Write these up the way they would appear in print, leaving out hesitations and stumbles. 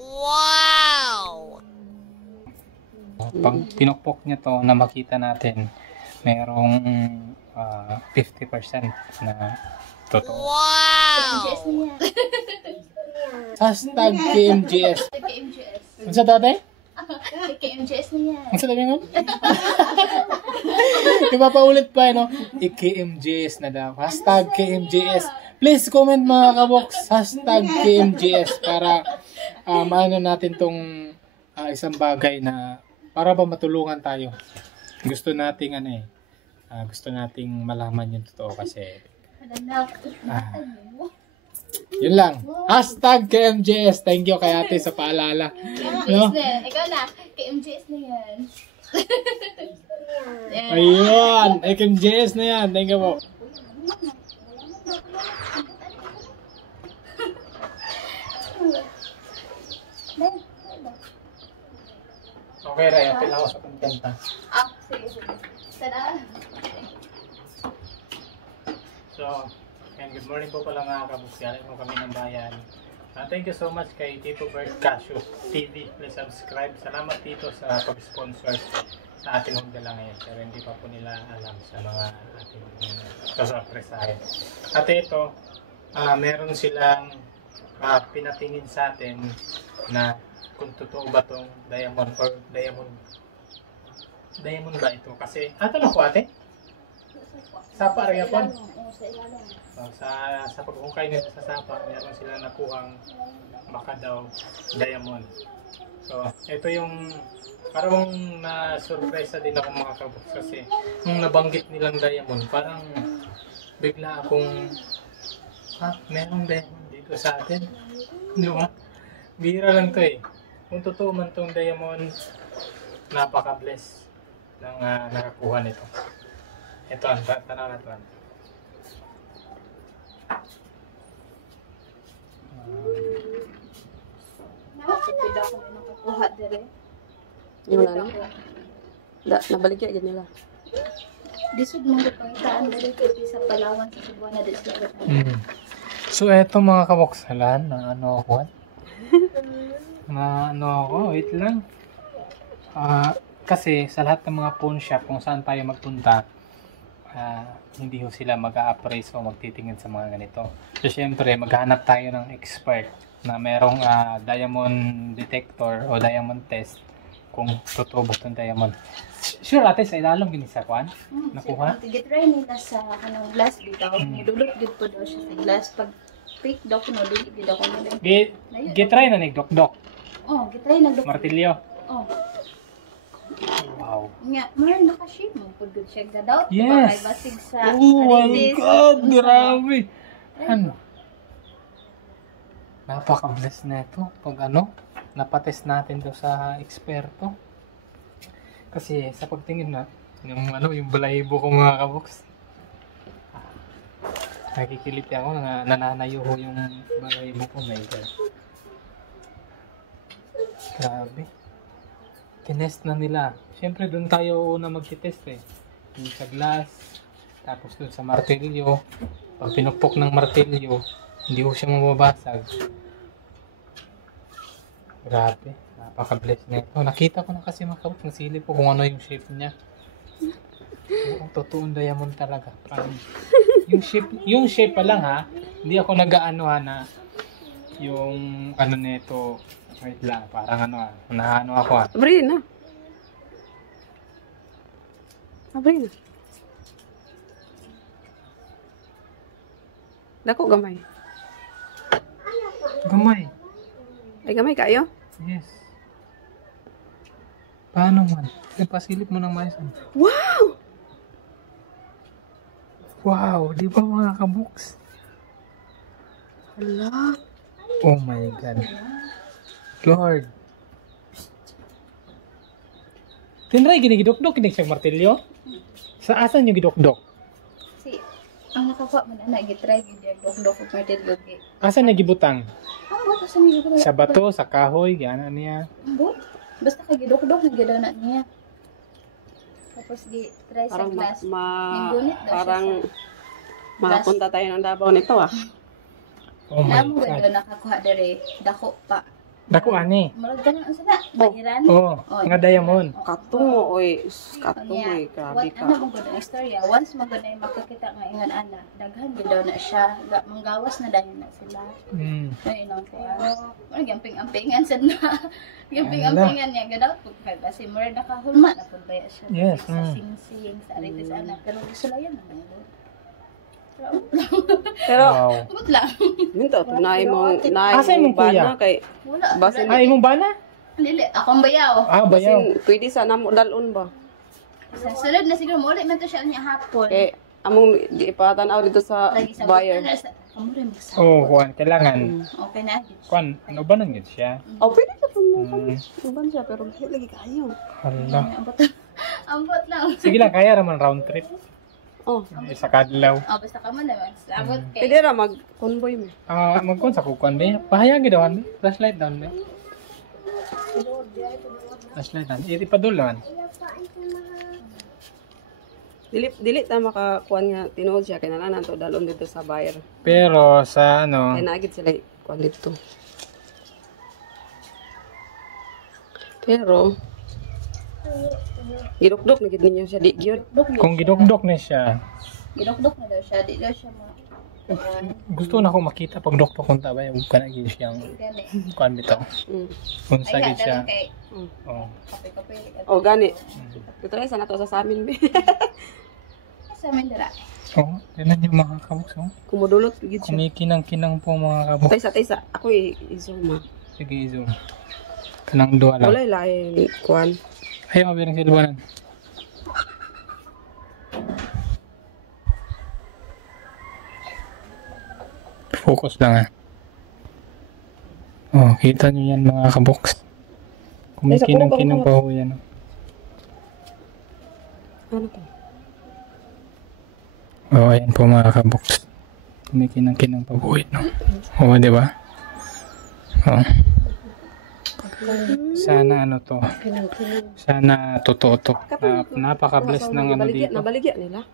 Wow! Pag pinukpok niya to na makita natin, merong 50% na totoo. Wow! Hashtag KMGS. KMGS. Ano sa dati? KMGS na yan. Ang sabi nga? Ipapaulit pa, no? KMGS na daw. Hashtag KMGS. Please comment mga kaboks. Hashtag KMGS para maano natin tong isang bagay na para ba matulungan tayo. Gusto nating gusto nating malaman yung totoo kasi yun lang. Hashtag KMJS. Thank you kay ate sa paalala. KMJS na yan. Ikaw na. KMJS na yan. Ayun. KMJS na yan. Thank you po. Okay, Ray. Apil ako sa content ha. Sige. Tada. So, and good morning po pala mga kabuksyalan po kami ng bayan. Thank you so much kay Tito Bert Casio TV. Please subscribe. Salamat Tito sa pag-sponsor sa ating hongdala ngayon. Pero hindi pa po nila alam sa mga ating kasurpresahe. At ito, meron silang pinatingin sa atin na kung totoo ba itong diamond or diamond ba ito? Kasi, na po ate? Sapa rin po? So, sa paghukay nila sa sapa, meron silang nakuhang baka daw diamond. So, ito yung parang na-surpresa din ako mga kaboks kasi nung nabanggit nilang diamond, parang bigla akong merong diamond dito sa atin. Di ba? Bihira lang to eh. Kung totoo man tong diamond, napaka-bless ng nakakuha nito. Ito, tanaw na ito. Nakapipid ako na nakakuha dire. Yung nabalik yan nila. Disod mo rin pang itaan dire kasi sa Palawan sa Cebuana na disod. So, eto mga kaboksalan, wait lang. Kasi sa lahat ng mga pawn shop kung saan tayo magpunta, hindi ho sila mag-a-appraise o magtitingin sa mga ganito. So, syempre, maghanap tayo ng expert na merong diamond detector o diamond test kung totoo ba itong diamond. Sure, ate, sa ilalim ginisa ko, nakuha? Gitry nila sa kanang glass bitaw. Nidulot gid po daw siya sa glass. Pag fake daw ko no, dili gid ako na. Gitry na nagdok-dok. Oh, gitry nagdok. Martilyo. Oh. Wow. Nga, meron naka-shape mo. Pag good siya gadawt. Yes. Kay basig sa Oh my God, grabe. Ano? Napaka-bless na ito. Pag napatest natin to sa eksperto. Kasi sa pagtingin na, yung balahibo ko mga kaboks. Nakikiliti ako, nananayo ho yung balahibo ko. My God. Grabe. Tinest na nila. Siyempre, doon tayo una magtitest eh. Doon sa glass, tapos doon sa martilyo. Pag pinukpok ng martilyo, hindi ko siya mababasag. Grabe. Napaka-bless na ito. Nakita ko na kasi makabot ng silip ko kung ano yung shape niya. Oo, totoong diamond talaga. Yung shape pa lang ha. Hindi ako nag-aanohan na yung nito. Wait lang, parang naano ako ha. Abri na. Dako gamay. Gamay. Ay gamay kayo? Yes. Paano man? Pasilip mo ng mais. Wow! Wow, di ba mga kaboks? Hala. Oh my God. Lord. Tinry ginigidok-dok kinig siyang martilyo? Sa asan yung gidok-dok? Si, ang nakakuha mo na gitry gid dok-dok ug martilyo gid. Asan nagibutang? Ang buto sa mga gitry. Sa bato, sa kahoy, gana niya. Ang buto. Basta kay gidok-dok na gid na niya. Tapos gitry sa Parang glass. Yung gunit daw parang siya sa makapunta tayo ng Davao nito ah. Oh my Namo God. gado nakakuha dere dako pa. Dako ani. Murag ganun unsa na? Bahiran. Oh, nga diamond. Katungo, oy. Katungo, Kanya, oy. Grabe ano ka. mo gud ang istorya? Once mo gud ay makakita nga ingon ana, daghan gid daw na siya. Manggawas na dayon na sila. Ay nang ko. Ano gamping-ampingan sad na. Gamping-ampingan niya gadaw pud kay kasi mura nakahulma na pud baya siya. Yes, Sa sing-sing sa aritis ana pero gusto lang yan naman. Pero, Wow. But lang. minto, tunay mong, Asa imong kuya? kay, Wala. Basin- Ay, imong bana? Dili, akong bayaw. Ah, bayaw. basin, pwede sana mo dalon ba? Sa sulod na siguro mo ulit man to siya niya hapon. Kay, among ipatanaw dito sa Lagi sa buyer. Kamu rin magsa. Oh, kuan kailangan. Okay na. Kuan, ano ba nang siya? Oh, pwede sa tunay. Hmm. Uban siya, pero lagi kayo. Hala. Ambot. Ambot lang. Sige lang, kaya raman round trip. Oh, Isa kadlaw. Oh, basta ka man naman. Ambot kay. pwede ra mag-convoy mo. Ah, magkon sa kukuan ba? Pahayag daw ani. Flashlight daw ba? Flashlight daw. Ipadul naman. Dili ta makakuan nga tinuod siya kay nanan to dalon dito sa buyer. Pero sa ano, Kay naagid sila kuan dito. Pero gidukdok na gid ninyo siya di gyud. kung gidokdok na siya, Gidok-dok na daw siya. Di daw siya mo. gusto na ko makita pag doktor kung tabay ug kana gyud siyang Gani. kuan bitaw. Mm. Unsa Ay, gyud siya. dalang kay. Oh. Kape-kape. Oh, gani. Dito ay sana to sa amin be. Sa amin dira. Oh, dinan yung mga kabuks. Oh. Kumudulot gid siya. Kinikinang-kinang po mga kabuks. Taysa. Ako i-zoom. Sige, zoom. Kanang duha lang. Wala lain kuan. Ayaw, mabirang silbanan. Focus lang Oh, kita nyo yan mga kaboks. Kumikinang-kinang pa ho yan. Ano to? Oh, ayan po mga kaboks. Kumikinang-kinang pa ho yan. Oo, di ba? Oh. Sana ano to. Sana totoo to. Napaka-bless ng ano dito. Nabaligya nila.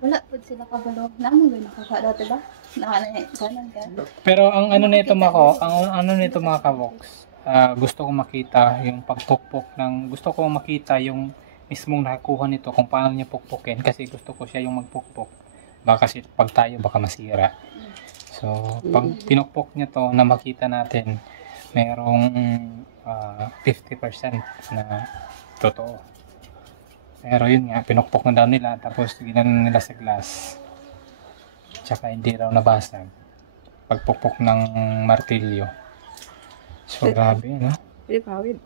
Wala po sila kabalo. Namo gud nakaka dati ba? Nakana kanan ka. Pero ang ano nito ang ano nito mga kaboks, gusto ko makita yung pagpukpok ng, gusto ko makita yung mismong nakakuha nito kung paano niya pukpukin kasi gusto ko siya yung magpukpok. Baka kasi pag tayo baka masira. So, pag pinukpok niya to na makita natin, merong 50% na totoo. Pero yun nga, pinukpok na daw nila tapos ginanon nila sa glass. Tsaka hindi raw nabasag. Pagpukpok ng martilyo. So grabe, no? Pwede pawid.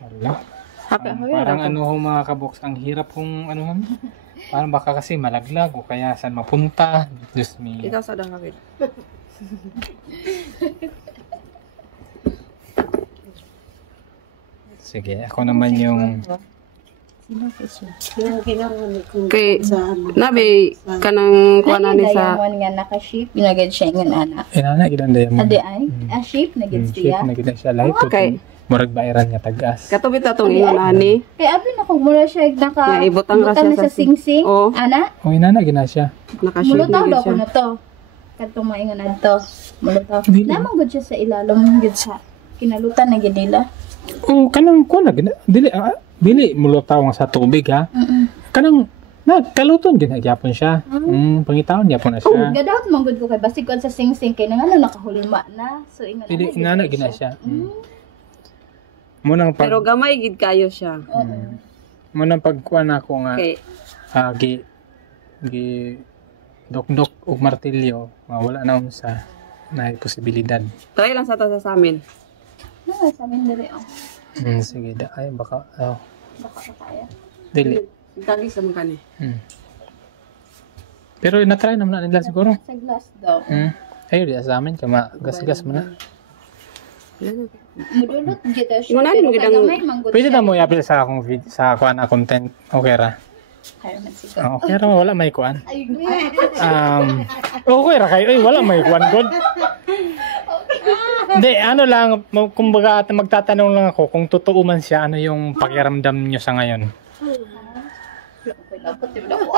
Wala. Hawid Parang ako. ano ho mga kaboks, ang hirap kung ano parang baka kasi malaglag o kaya saan mapunta. Diyos me. Ikaw sa hawid. Sige, ako naman yung Kay nabi kanang kuan ani sa Dayawan nga naka-shape. Ginagad siya nga anak. inana gidanda yung Adi ay, a shape na gid siya. shape na gid siya light. Okay. Murag bayaran nga tagas. katubit atong ingon ani. Kaya abi na kung mura siya naka Yeah, ibutang ra siya na sa sa sing-sing. Oh. Ana, O inana gina siya. Nakashoot mulutaw na daw gid ko siya. na to. Katong maingon adto. Mulutaw. Dili. Namang gud siya sa ilalom gid sa kinalutan na gid nila. O kanang kuan na dili mulutaw nga sa tubig ha. Kanang nagkaluton ginagyapon siya. Pangitaon gyapon na siya. Gadawat man gud ko kay basig kon sa sing-sing kay nangano nakahulma na. So ingon Dili ana, inana gina siya. Munang pag Pero gamay gid kayo siya. munang pagkuan ako nga Kay gi dokdok og martilyo, wala na unsa na posibilidad. try lang sa ta sa amin. Na sa amin diri oh. Sige da ay baka Baka kaya. dili. Tagi sa mga kani. Pero na-try naman na nila siguro. Sa glass daw. Ayun, di sa amin, kaya gas-gas mo na. Mudulot gid siya. Ingon natin, pero magandang- kagamay man gud Pwede siya. na mo i-upload sa akong sa kuan na content. Okay ra. Kaya man siguro. Okay ra, wala may kuan. Ay, Okay ra kayo. Ay, wala may kuan god. Hindi, ano lang, kumbaga magtatanong lang ako kung totoo man siya, ano yung pakiramdam nyo sa ngayon. dapat yun ako.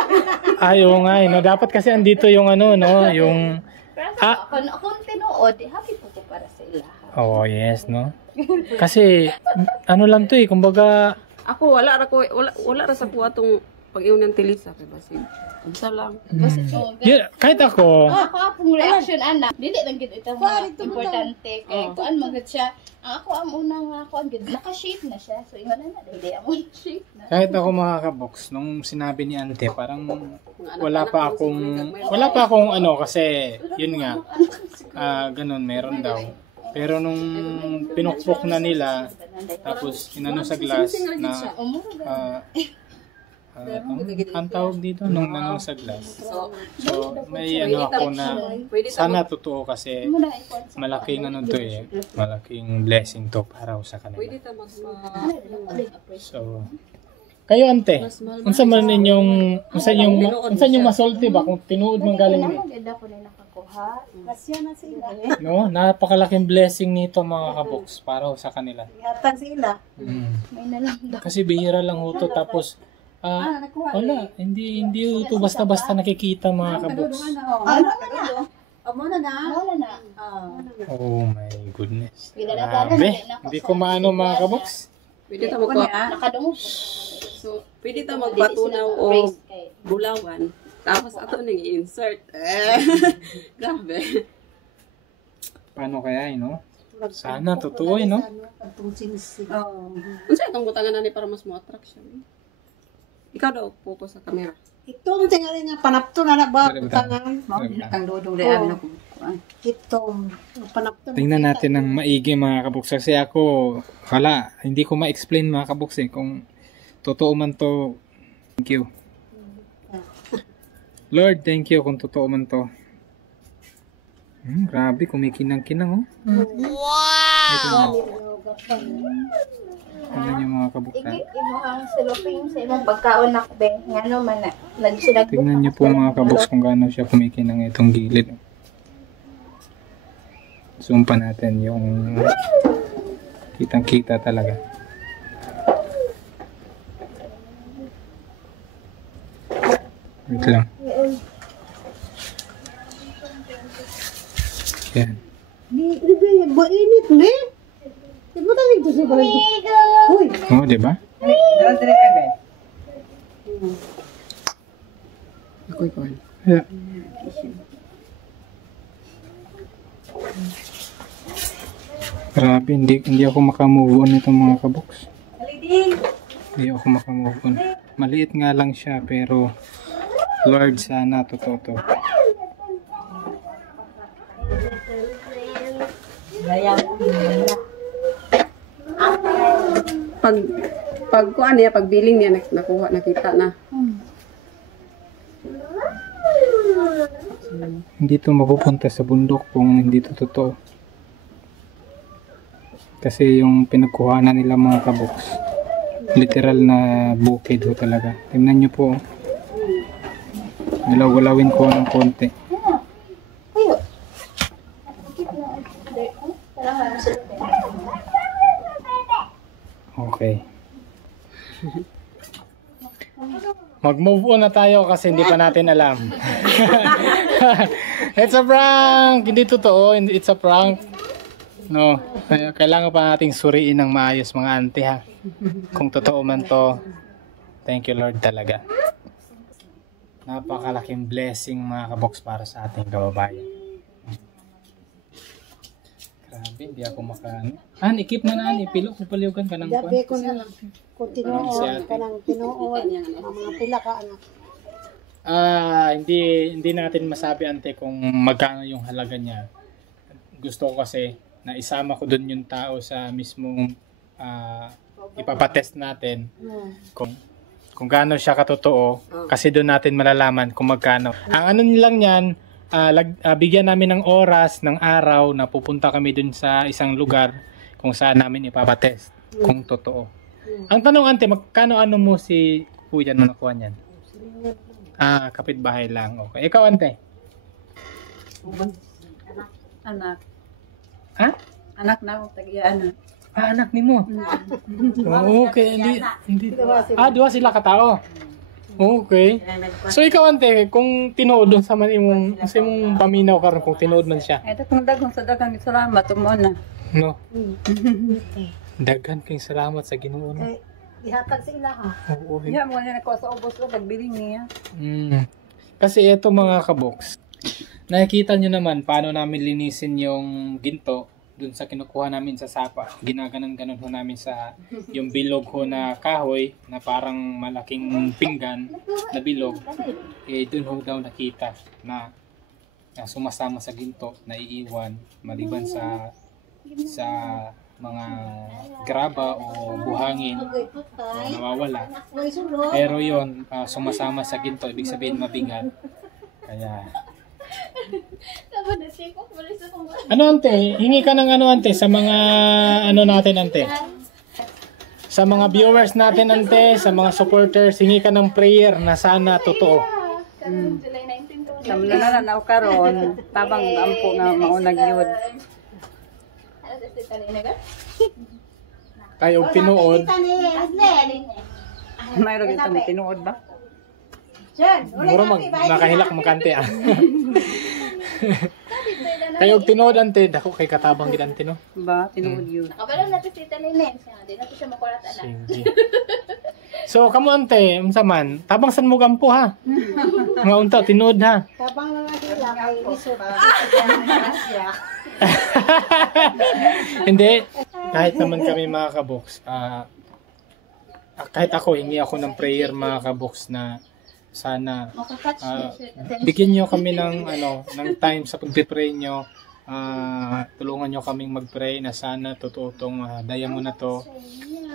Ayaw nga, no? Dapat kasi andito yung ano, no? Yung Pero Ah. akong tinuod, happy po ko para sa ila. Oh, yes, no? Kasi, ano lang to eh, kumbaga, Ako wala ra sa kuha tong pag-iwan ng tilisa kay basig. Unsa lang. yeah, kahit ako, Ako akong reaction ana, dili lang gid ito mga importante kay kuan man gud siya. Ang ako ang una nga ako ang gid naka-shape na siya. So ingon na dili ang shape na. kahit ako mga kabox, nung sinabi ni Ante, parang wala pa akong ano, kasi, yun nga, ganun, meron daw. Pero nung pinukpok na nila, tapos inano sa glass na, ang tawag dito, nung nanong sa glass. So, may ano ako na, sana totoo kasi, malaking ano to eh, malaking blessing to para sa kanila. Pwede ta mas So, kayo ante, unsa man ninyong unsa yung masulti ba kung tinuod man galing ni? Gid ako na nakakuha. Masya na sila. No, napakalaking blessing nito mga kabox para sa kanila. Hatag sila. May nalang daw. Kasi bihira lang ho to tapos wala, hindi ito basta-basta nakikita mga kabox. Ano na? Amo na na. Wala na. Oh my goodness. Ginadala Grabe, hindi ko maano mga kabox. Pwede ta magkuha. Nakadungog. So, pwede ta magpatunaw o bulawan. Tapos ato nang i-insert. Grabe. Paano kaya no? Sana totoo no? Unsa itong butangan na ni para mas mo-attract siya? Ikaw daw focus sa camera. Itong tingali nga panapto na na ba tangan. Kang dodong rin amin ako. Itong panapto. Tingnan natin ng maigi mga kabox kasi ako, wala, hindi ko ma-explain mga kabox eh kung totoo man to. Thank you. Lord, thank you kung totoo man to. Grabe, kumikinang-kinang oh. Wow! Tingnan niyo mga kabox ha. Imuhang siloping sa imong pagkaon nakbe. Ngano man na nagsidag. Tingnan niyo po mga kabox kung gaano siya kumikinang itong gilid. Zoom pa natin yung kitang-kita talaga. Wait lang. Yan. Ni ba init ni? Di ba tayo dito sa balay? Uy, Oh, di ba? Ako. Yeah. Grabe, hindi ako makamove on itong mga kabox. Hindi ako makamove on. Maliit nga lang siya pero Lord, sana totoo to. Pag kuan niya, pag billing niya nakuha, nakita na. Hindi to mapupunta sa bundok kung hindi to totoo. Kasi yung pinagkuhanan nila mga kabox, literal na bukid ho talaga. Tingnan nyo po. Galaw-galawin ko ng konti. Okay. Mag-move on na tayo kasi hindi pa natin alam. It's a prank! Hindi totoo, it's a prank. No, kailangan pa nating suriin ng maayos mga ante ha. Kung totoo man to, thank you Lord talaga. Napakalaking blessing mga kabox para sa ating kababayan. Grabe, hindi ako makaano. Ikip na naan, ipilok, napaliugan ka ng dabi kwan. ko na lang. Kung tinuod ka ng tinuod, mga pila ka anak. Hindi natin masabi ante kung magkano yung halaga niya. Gusto ko kasi na isama ko dun yung tao sa mismong ipapatest natin kung gaano siya katotoo kasi doon natin malalaman kung magkano. Ang ano nilang yan, bigyan namin ng oras, ng araw na pupunta kami dun sa isang lugar kung saan namin ipapatest kung totoo. Ang tanong ante, magkano ano mo si kuya nung nakuha niyan? Kapitbahay lang. Okay. Ikaw ante? Anak. Ha? Anak na ako tag-iana. Anak ni mo. Okay, hindi. Duwa sila katao. Okay. Kaya nagkuhan. So ikaw ante, kung tinuod dun sa imong paminaw karon kung tinuod man siya. Ito kung daghang sa daghang salamat umuna. No. Daghan kayong salamat sa Ginoo. No? Kay ihatag sa ila ha. Oo. Iya mo na ko sa ubos ko pagbiling niya. Kasi ito mga kaboks, nakikita nyo naman paano namin linisin yung ginto dun sa kinukuha namin sa sapa. Ginaganon-ganon ho namin sa yung bilog ho na kahoy na parang malaking pinggan na bilog. Eh dun ho daw nakita na sumasama sa ginto, na iiwan maliban sa mga graba o buhangin o nawawala. Pero yon sumasama sa ginto, ibig sabihin mabigat. Kaya ano ante, hingi ka ng ano ante sa mga ano natin ante. Sa mga viewers natin ante, sa mga supporters, hingi ka ng prayer na sana totoo. July 19 to. Sa mga na karon tabang ampo nga maunag yun. Ano sa Talina ka? Kayo tinuod. Mayroon itong tinuod ba? Muro nakahilak makante ah. Kayo tinuod ante, dako kay katabang gid ante no. Ba, tinuod yun. Nakabalong natin si Talina. Di natin siya makulatan na. Sige. So kamo ante, unsa man, tabang san mo gampo ha. Nga unta tinuod ha. Tabang na nga sila kay isot. Hindi, kahit naman kami mga kaboks, kahit ako, hingi ako ng prayer mga kaboks na sana Makakatch na siya. bigyan nyo kami ng ng time sa pagpe-pray nyo. Tulungan nyo kaming mag-pray na sana totoo tong diamond na to,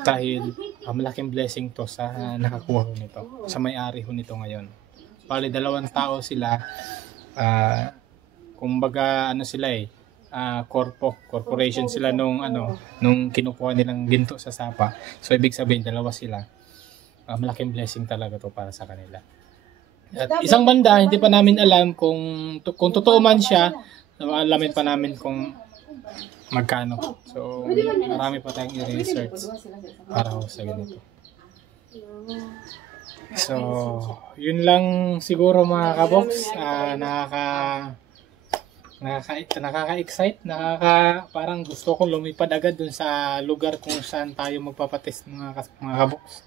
dahil malaking blessing to sa nakakuha ko nito, sa may-ari ko nito ngayon. Bali 2 tao sila, kumbaga ano sila corporation sila nung kinukuha nilang ginto sa sapa. So ibig sabihin 2 sila. Malaking blessing talaga to para sa kanila. At isang banda, hindi pa namin alam kung totoo man siya. Alamin pa namin kung magkano. So marami pa tayong i-research para sa ganito. So yun lang siguro mga kaboks. Nakaka-excite, parang gusto ko lumipad agad dun sa lugar kung saan tayo magpapatest mga kaboks.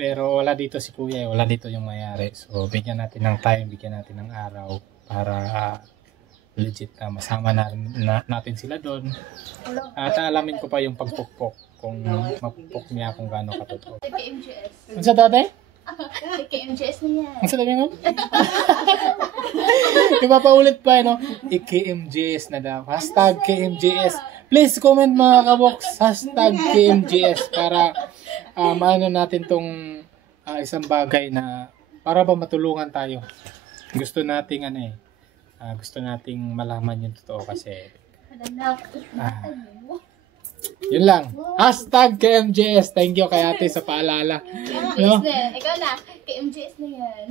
Pero wala dito si Kuya, wala dito yung mayari. So bigyan natin ng time, bigyan natin ng araw para legit na masama natin sila doon. At alamin ko pa yung pagpukpok, kung mapukpok niya kung gaano katotoo. KMGS. Ano sa tatay? KMGS na yan. Ang sabi nga? Ipapaulit pa, no? KMJS na daw. Hashtag KMJS. Please comment mga kaboks. Hashtag KMJS para maano natin tong isang bagay na para ba matulungan tayo. Gusto nating gusto nating malaman yung totoo kasi yun lang. Hashtag KMJS. Thank you kay ate sa paalala. No? Ikaw na. KMGS na yan.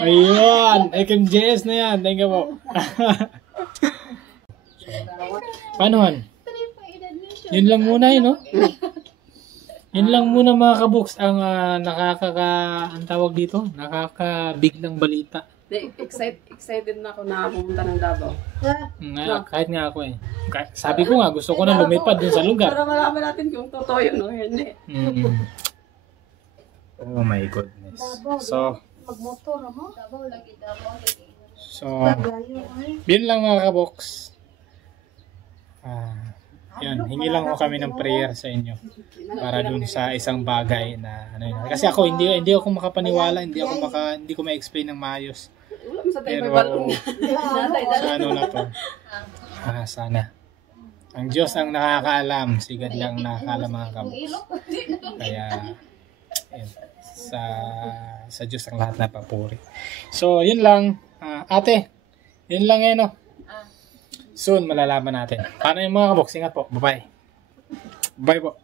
Ayun. KMJS na yan. Thank you po. Paano han? Yun lang muna no? Yun lang muna mga kaboks ang ang tawag dito, nakakabiglang balita. Excited na ako na pumunta ng Davao. Kahit nga ako sabi ko nga, gusto ko na lumipad dun sa lugar. Para malaman natin kung totoo yun o hindi. Oh my goodness. So, yun lang mga kaboks. Yun, hingi lang ko kami ng prayer sa inyo para dun sa isang bagay na kasi ako hindi ako makapaniwala, hindi ko ma-explain ng maayos. Pero sa na to, sana ang Diyos ang nakakaalam, si God lang nakakaalam mga kaboks. Kaya sa Diyos ang lahat na papuri. So yun lang, ate, yun lang no. Soon malalaman natin. Paano yung mga kaboks? Ingat po. Bye-bye. Bye po.